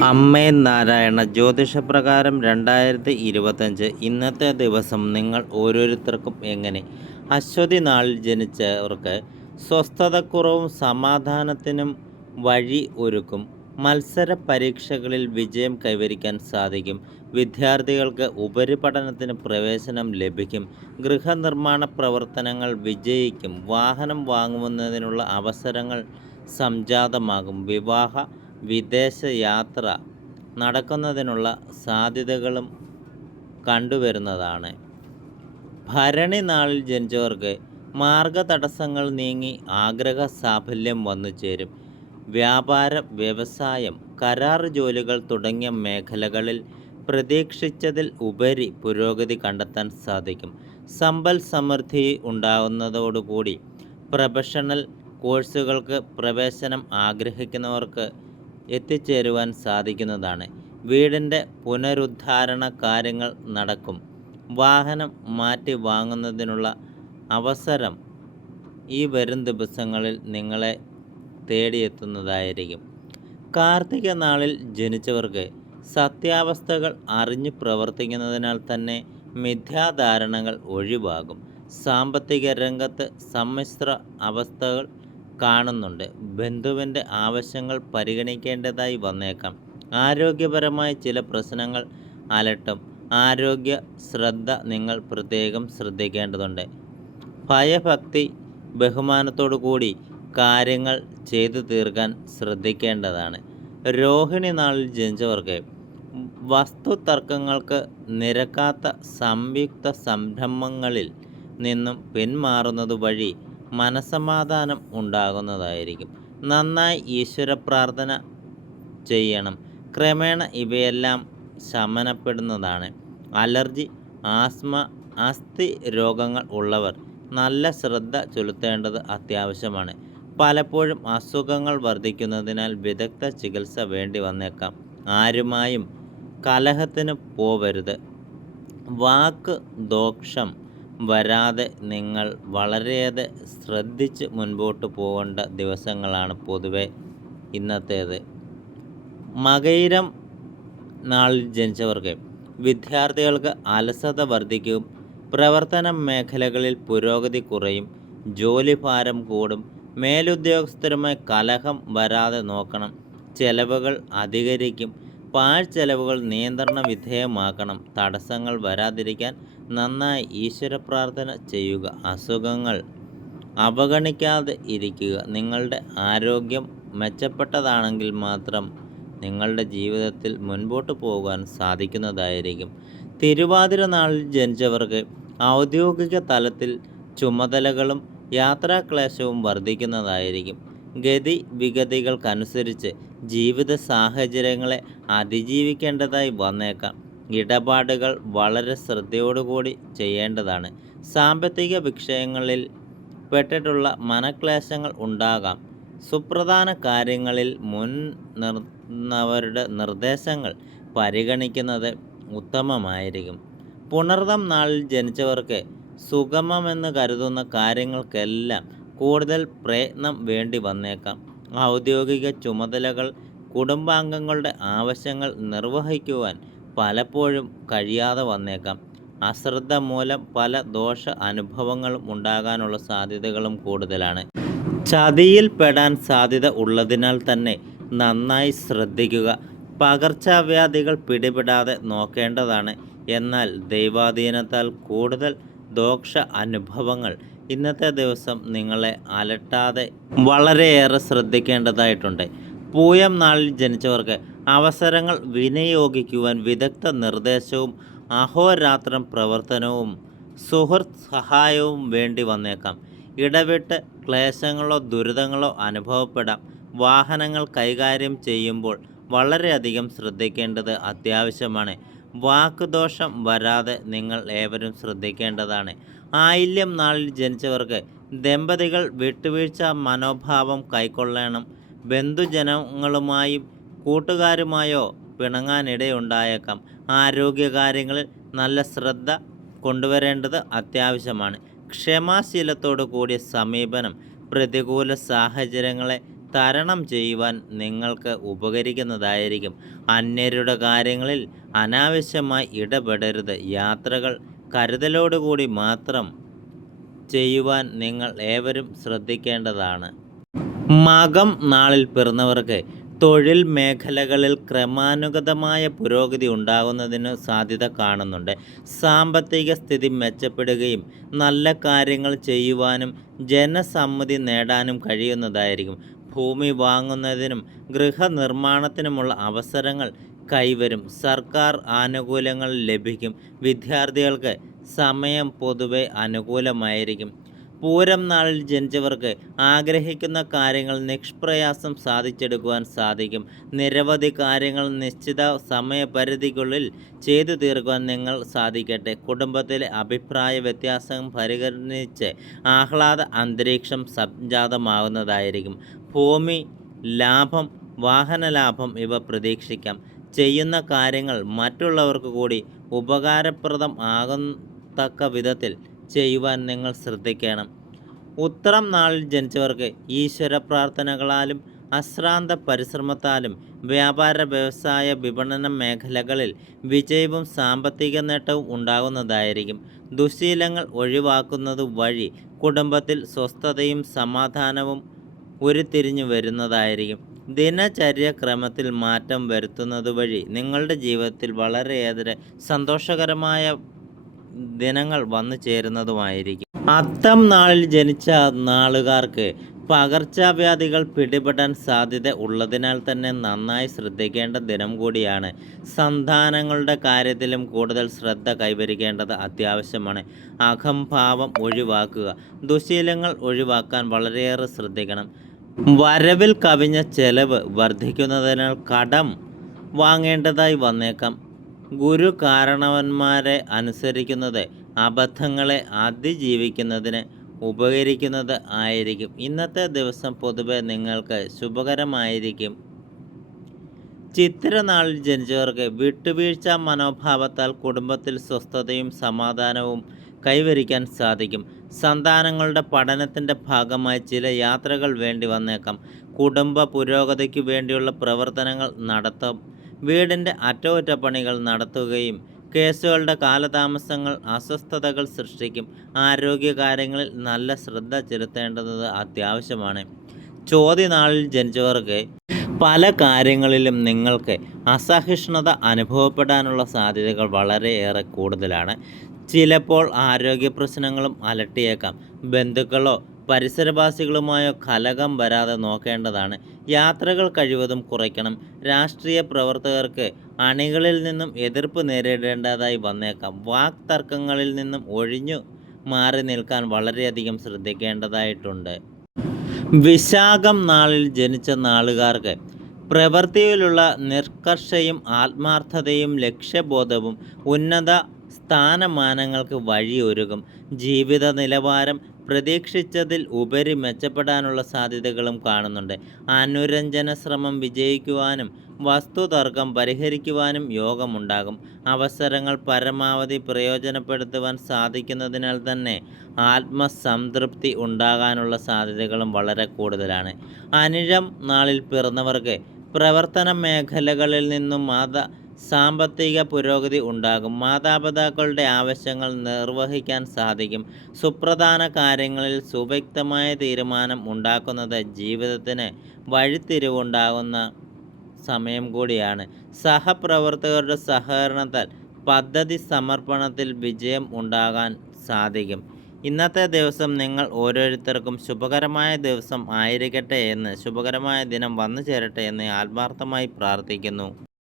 അമ്മേ നാരായണ ജ്യോതിഷപ്രകാരം രണ്ടായിരത്തി ഇരുപത്തഞ്ച് ഇന്നത്തെ ദിവസം നിങ്ങൾ ഓരോരുത്തർക്കും എങ്ങനെ? അശ്വതി നാളിൽ ജനിച്ചവർക്ക് സ്വസ്ഥതക്കുറവും സമാധാനത്തിനും വഴി ഒരുക്കും. മത്സര പരീക്ഷകളിൽ വിജയം കൈവരിക്കാൻ സാധിക്കും. വിദ്യാർത്ഥികൾക്ക് ഉപരിപഠനത്തിന് പ്രവേശനം ലഭിക്കും. ഗൃഹനിർമ്മാണ പ്രവർത്തനങ്ങൾ വിജയിക്കും. വാഹനം വാങ്ങുന്നതിനുള്ള അവസരങ്ങൾ സംജാതമാകും. വിവാഹ വിദേശ യാത്ര നടക്കുന്നതിനുള്ള സാധ്യതകളും കണ്ടുവരുന്നതാണ്. ഭരണി നാളിൽ ജനിച്ചവർക്ക് മാർഗതടസ്സങ്ങൾ നീങ്ങി ആഗ്രഹ സാഫല്യം വന്നു ചേരും. വ്യാപാര വ്യവസായം കരാർ ജോലികൾ തുടങ്ങിയ മേഖലകളിൽ പ്രതീക്ഷിച്ചതിൽ ഉപരി പുരോഗതി കണ്ടെത്താൻ സാധിക്കും. സമ്പൽ സമൃദ്ധി ഉണ്ടാകുന്നതോടുകൂടി പ്രൊഫഷണൽ കോഴ്സുകൾക്ക് പ്രവേശനം ആഗ്രഹിക്കുന്നവർക്ക് എത്തിച്ചേരുവാൻ സാധിക്കുന്നതാണ്. വീടിന്റെ പുനരുദ്ധാരണ കാര്യങ്ങൾ നടക്കും. വാഹനം മാറ്റി വാങ്ങുന്നതിനുള്ള അവസരം ഈ വരും ദിവസങ്ങളിൽ നിങ്ങളെ തേടിയെത്തുന്നതായിരിക്കും. കാർത്തിക നാളിൽ ജനിച്ചവർക്ക് സത്യാവസ്ഥകൾ അറിഞ്ഞു പ്രവർത്തിക്കുന്നതിനാൽ തന്നെ മിഥ്യാധാരണകൾ ഒഴിവാകും. സാമ്പത്തിക രംഗത്ത് സമ്മിശ്ര അവസ്ഥകൾ കാണുന്നുണ്ട്. ബന്ധുവിന്റെ ആവശ്യങ്ങൾ പരിഗണിക്കേണ്ടതായി വന്നേക്കാം. ആരോഗ്യപരമായ ചില പ്രശ്നങ്ങൾ അലട്ടും. ആരോഗ്യ ശ്രദ്ധ നിങ്ങൾ പ്രത്യേകം ശ്രദ്ധിക്കേണ്ടതുണ്ട്. ഭയഭക്തി ബഹുമാനത്തോടു കൂടി കാര്യങ്ങൾ ചെയ്തു തീർക്കാൻ ശ്രദ്ധിക്കേണ്ടതാണ്. രോഹിണി നാളിൽ ജനിച്ചവർക്ക് വസ്തുതർക്കങ്ങൾക്ക് നിരക്കാത്ത സംയുക്ത സംരംഭങ്ങളിൽ നിന്നും പിന്മാറുന്നത് വഴി മനസമാധാനം ഉണ്ടാകുന്നതായിരിക്കും. നന്നായി ഈശ്വര പ്രാർത്ഥന ചെയ്യണം. ക്രമേണ ഇവയെല്ലാം ശമനപ്പെടുന്നതാണ്. അലർജി ആസ്മ അസ്ഥി രോഗങ്ങൾ ഉള്ളവർ നല്ല ശ്രദ്ധ ചെലുത്തേണ്ടത് അത്യാവശ്യമാണ്. പലപ്പോഴും അസുഖങ്ങൾ വർദ്ധിക്കുന്നതിനാൽ വിദഗ്ധ ചികിത്സ വേണ്ടി വന്നേക്കാം. ആരുമായും കലഹത്തിന് പോവരുത്. വാക്ക് ദോഷം വരാതെ നിങ്ങൾ വളരെയേറെ ശ്രദ്ധിച്ച് മുൻപോട്ട് പോകേണ്ട ദിവസങ്ങളാണ് പൊതുവെ ഇന്നത്തേത്. മകയിരം നാളിൽ ജനിച്ചവർക്ക് വിദ്യാർത്ഥികൾക്ക് അലസത വർദ്ധിക്കും പ്രവർത്തന മേഖലകളിൽ പുരോഗതി കുറയും ജോലിഭാരം കൂടും മേലുദ്യോഗസ്ഥരുമായി കലഹം വരാതെ നോക്കണം ചെലവുകൾ അധികരിക്കും പാഴ്ചെലവുകൾ നിയന്ത്രണ വിധേയമാക്കണം തടസ്സങ്ങൾ വരാതിരിക്കാൻ നന്നായി ഈശ്വര പ്രാർത്ഥന ചെയ്യുക. അസുഖങ്ങൾ അവഗണിക്കാതെ ഇരിക്കുക. നിങ്ങളുടെ ആരോഗ്യം മെച്ചപ്പെട്ടതാണെങ്കിൽ മാത്രം നിങ്ങളുടെ ജീവിതത്തിൽ മുൻപോട്ട് പോകാൻ സാധിക്കുന്നതായിരിക്കും. തിരുവാതിര നാളിൽ ജനിച്ചവർക്ക് ഔദ്യോഗിക തലത്തിൽ ചുമതലകളും യാത്രാക്ലേശവും വർദ്ധിക്കുന്നതായിരിക്കും. ഗതി വിഗതികൾക്കനുസരിച്ച് ജീവിത സാഹചര്യങ്ങളെ അതിജീവിക്കേണ്ടതായി വന്നേക്കാം. ഇടപാടുകൾ വളരെ ശ്രദ്ധയോടുകൂടി ചെയ്യേണ്ടതാണ്. സാമ്പത്തിക വിഷയങ്ങളിൽ പെട്ടിട്ടുള്ള മനക്ലേശങ്ങൾ ഉണ്ടാകാം. സുപ്രധാന കാര്യങ്ങളിൽ മുൻ നിർന്നവരുടെ നിർദ്ദേശങ്ങൾ പരിഗണിക്കുന്നത് ഉത്തമമായിരിക്കും. പുണർദം നാളിൽ ജനിച്ചവർക്ക് സുഗമമെന്ന് കരുതുന്ന കാര്യങ്ങൾക്കെല്ലാം കൂടുതൽ പ്രയത്നം വേണ്ടി വന്നേക്കാം. ഔദ്യോഗിക ചുമതലകൾ കുടുംബാംഗങ്ങളുടെ ആവശ്യങ്ങൾ നിർവഹിക്കുവാൻ പലപ്പോഴും കഴിയാതെ വന്നേക്കാം. അശ്രദ്ധ മൂലം പല ദോഷ അനുഭവങ്ങളും ഉണ്ടാകാനുള്ള സാധ്യതകളും കൂടുതലാണ്. ചതിയിൽപ്പെടാൻ സാധ്യത ഉള്ളതിനാൽ തന്നെ നന്നായി ശ്രദ്ധിക്കുക പകർച്ചവ്യാധികൾ പിടിപെടാതെ നോക്കേണ്ടതാണ്. എന്നാൽ ദൈവാധീനത്താൽ കൂടുതൽ ദോഷ അനുഭവങ്ങൾ ഇന്നത്തെ ദിവസം നിങ്ങളെ അലട്ടാതെ വളരെയേറെ ശ്രദ്ധിക്കേണ്ടതായിട്ടുണ്ട്. പൂയം നാളിൽ ജനിച്ചവർക്ക് അവസരങ്ങൾ വിനിയോഗിക്കുവാൻ വിദഗ്ധ നിർദ്ദേശവും അഹോരാത്രം പ്രവർത്തനവും സുഹൃത്ത് സഹായവും വേണ്ടി വന്നേക്കാം. ഇടവിട്ട് ക്ലേശങ്ങളോ ദുരിതങ്ങളോ അനുഭവപ്പെടാം. വാഹനങ്ങൾ കൈകാര്യം ചെയ്യുമ്പോൾ വളരെയധികം ശ്രദ്ധിക്കേണ്ടത് അത്യാവശ്യമാണ്. വാക്കുദോഷം വരാതെ നിങ്ങൾ ഏവരും ശ്രദ്ധിക്കേണ്ടതാണ്. ആയില്യം നാളിൽ ജനിച്ചവർക്ക് ദമ്പതികൾ വിട്ടുവീഴ്ച മനോഭാവം കൈക്കൊള്ളണം. ബന്ധുജനങ്ങളുമായും കൂട്ടുകാരുമായോ പിണങ്ങാനിടയുണ്ടായേക്കാം. ആരോഗ്യകാര്യങ്ങളിൽ നല്ല ശ്രദ്ധ കൊണ്ടുവരേണ്ടത് അത്യാവശ്യമാണ്. ക്ഷമാശീലത്തോടു കൂടിയ സമീപനം പ്രതികൂല സാഹചര്യങ്ങളെ തരണം ചെയ്യുവാൻ നിങ്ങൾക്ക് ഉപകരിക്കുന്നതായിരിക്കും. അന്യരുടെ കാര്യങ്ങളിൽ അനാവശ്യമായി ഇടപെടരുത്. യാത്രകൾ കരുതലോടുകൂടി മാത്രം ചെയ്യുവാൻ നിങ്ങൾ ഏവരും ശ്രദ്ധിക്കേണ്ടതാണ്. മകം നാളിൽ പിറന്നവർക്ക് തൊഴിൽ മേഖലകളിൽ ക്രമാനുഗതമായ പുരോഗതി ഉണ്ടാകുന്നതിന് സാധ്യത കാണുന്നുണ്ട്. സാമ്പത്തിക സ്ഥിതി മെച്ചപ്പെടുകയും നല്ല കാര്യങ്ങൾ ചെയ്യുവാനും ജനസമ്മതി നേടാനും കഴിയുന്നതായിരിക്കും. ഭൂമി വാങ്ങുന്നതിനും ഗൃഹനിർമ്മാണത്തിനുമുള്ള അവസരങ്ങൾ കൈവരും. സർക്കാർ ആനുകൂല്യങ്ങൾ ലഭിക്കും. വിദ്യാർത്ഥികൾക്ക് സമയം പൊതുവെ അനുകൂലമായിരിക്കും. പൂരം നാളിൽ ജനിച്ചവർക്ക് ആഗ്രഹിക്കുന്ന കാര്യങ്ങൾ നിഷ്പ്രയാസം സാധിച്ചെടുക്കുവാൻ സാധിക്കും. നിരവധി കാര്യങ്ങൾ നിശ്ചിത സമയപരിധിക്കുള്ളിൽ ചെയ്തു തീർക്കുവാൻ നിങ്ങൾ സാധിക്കട്ടെ. കുടുംബത്തിലെ അഭിപ്രായ വ്യത്യാസം പരിഗണിച്ച് ആഹ്ലാദ അന്തരീക്ഷം സംജാതമാകുന്നതായിരിക്കും ഭൂമി ലാഭം വാഹന ലാഭം ഇവ പ്രതീക്ഷിക്കാം. ചെയ്യുന്ന കാര്യങ്ങൾ മറ്റുള്ളവർക്ക് കൂടി ഉപകാരപ്രദം ആകത്തക്ക വിധത്തിൽ ചെയ്യുവാൻ നിങ്ങൾ ശ്രദ്ധിക്കണം. ഉത്തരം നാളിൽ ജനിച്ചവർക്ക് ഈശ്വര പ്രാർത്ഥനകളാലും അശ്രാന്ത പരിശ്രമത്താലും വ്യാപാര വ്യവസായ വിപണന മേഖലകളിൽ വിജയവും സാമ്പത്തിക നേട്ടവും ഉണ്ടാകുന്നതായിരിക്കും. ദുശീലങ്ങൾ ഒഴിവാക്കുന്നത് വഴി കുടുംബത്തിൽ സ്വസ്ഥതയും സമാധാനവും ഉരുത്തിരിഞ്ഞു വരുന്നതായിരിക്കും. ദിനചര്യ ക്രമത്തിൽ മാറ്റം വരുത്തുന്നത് വഴി നിങ്ങളുടെ ജീവിതത്തിൽ വളരെയേറെ സന്തോഷകരമായ ദിനങ്ങൾ വന്നു ചേരുന്നതുമായിരിക്കും. അത്തം നാളിൽ ജനിച്ച നാളുകാർക്ക് പകർച്ചവ്യാധികൾ പിടിപെടാൻ സാധ്യത ഉള്ളതിനാൽ തന്നെ നന്നായി ശ്രദ്ധിക്കേണ്ട ദിനം കൂടിയാണ്. സന്താനങ്ങളുടെ കാര്യത്തിലും കൂടുതൽ ശ്രദ്ധ കൈവരിക്കേണ്ടത് അത്യാവശ്യമാണ്. അഹംഭാവം ഒഴിവാക്കുക. ദുശീലങ്ങൾ ഒഴിവാക്കാൻ വളരെയേറെ ശ്രദ്ധിക്കണം. വരവിൽ കവിഞ്ഞ ചെലവ് വർദ്ധിക്കുന്നതിനാൽ കടം വാങ്ങേണ്ടതായി വന്നേക്കാം. ഗുരു കാരണവന്മാരെ അനുസരിക്കുന്നത് അബദ്ധങ്ങളെ അതിജീവിക്കുന്നതിന് ഉപകരിക്കുന്നത് ആയിരിക്കും. ഇന്നത്തെ ദിവസം പൊതുവെ നിങ്ങൾക്ക് ശുഭകരമായിരിക്കും. ചിത്രനാളിൽ ജനിച്ചവർക്ക് വിട്ടുവീഴ്ച മനോഭാവത്താൽ കുടുംബത്തിൽ സ്വസ്ഥതയും സമാധാനവും കൈവരിക്കാൻ സാധിക്കും. സന്താനങ്ങളുടെ പഠനത്തിന്റെ ഭാഗമായി ചില യാത്രകൾ വേണ്ടി വന്നേക്കാം. കുടുംബ പുരോഗതിക്ക് വേണ്ടിയുള്ള പ്രവർത്തനങ്ങൾ നടത്തും. വീടിന്റെ അറ്റകുറ്റപ്പണികൾ നടത്തുകയും കേസുകളുടെ കാലതാമസങ്ങൾ അസ്വസ്ഥതകൾ സൃഷ്ടിക്കും. ആരോഗ്യകാര്യങ്ങളിൽ നല്ല ശ്രദ്ധ ചെലുത്തേണ്ടത് അത്യാവശ്യമാണ്. ചോദ്യനാളിൽ ജനിച്ചവർക്ക് പല കാര്യങ്ങളിലും നിങ്ങൾക്ക് അസഹിഷ്ണുത അനുഭവപ്പെടാനുള്ള സാധ്യതകൾ വളരെയേറെ കൂടുതലാണ്. ചിലപ്പോൾ ആരോഗ്യ പ്രശ്നങ്ങളും അലട്ടിയേക്കാം. ബന്ധുക്കളോ പരിസരവാസികളുമായോ കലകം വരാതെ നോക്കേണ്ടതാണ്. യാത്രകൾ കഴിവതും കുറയ്ക്കണം. രാഷ്ട്രീയ പ്രവർത്തകർക്ക് അണികളിൽ നിന്നും എതിർപ്പ് നേരിടേണ്ടതായി വന്നേക്കാം. വാക് തർക്കങ്ങളിൽ നിന്നും ഒഴിഞ്ഞു മാറി നിൽക്കാൻ വളരെയധികം ശ്രദ്ധിക്കേണ്ടതായിട്ടുണ്ട്. വിശാഖം നാളിൽ ജനിച്ച നാളുകാർക്ക് പ്രവൃത്തിയിലുള്ള നിഷ്കർഷയും ആത്മാർത്ഥതയും ലക്ഷ്യബോധവും ഉന്നത സ്ഥാനമാനങ്ങൾക്ക് വഴിയൊരുക്കും. ജീവിത നിലവാരം പ്രതീക്ഷിച്ചതിൽ ഉപരി മെച്ചപ്പെടാനുള്ള സാധ്യതകളും കാണുന്നുണ്ട്. അനുരഞ്ജന ശ്രമം വിജയിക്കുവാനും വസ്തുതർക്കം പരിഹരിക്കുവാനും യോഗമുണ്ടാകും. അവസരങ്ങൾ പരമാവധി പ്രയോജനപ്പെടുത്തുവാൻ സാധിക്കുന്നതിനാൽ തന്നെ ആത്മസംതൃപ്തി ഉണ്ടാകാനുള്ള സാധ്യതകളും വളരെ കൂടുതലാണ്. അനിഴം നാളിൽ പിറന്നവർക്ക് പ്രവർത്തന മേഖലകളിൽ നിന്നും മാത സാമ്പത്തിക പുരോഗതി ഉണ്ടാകും. മാതാപിതാക്കളുടെ ആവശ്യങ്ങൾ നിർവഹിക്കാൻ സാധിക്കും. സുപ്രധാന കാര്യങ്ങളിൽ സുവ്യക്തമായ തീരുമാനം ഉണ്ടാക്കുന്നത് ജീവിതത്തിന് വഴിത്തിരിവുണ്ടാകുന്ന സമയം കൂടിയാണ്. സഹപ്രവർത്തകരുടെ സഹകരണത്താൽ പദ്ധതി സമർപ്പണത്തിൽ വിജയം ഉണ്ടാകാൻ സാധിക്കും. ഇന്നത്തെ ദിവസം നിങ്ങൾ ഓരോരുത്തർക്കും ശുഭകരമായ ദിവസം ആയിരിക്കട്ടെ എന്ന് ശുഭകരമായ ദിനം വന്നു ചേരട്ടെ എന്ന് ആത്മാർത്ഥമായി പ്രാർത്ഥിക്കുന്നു.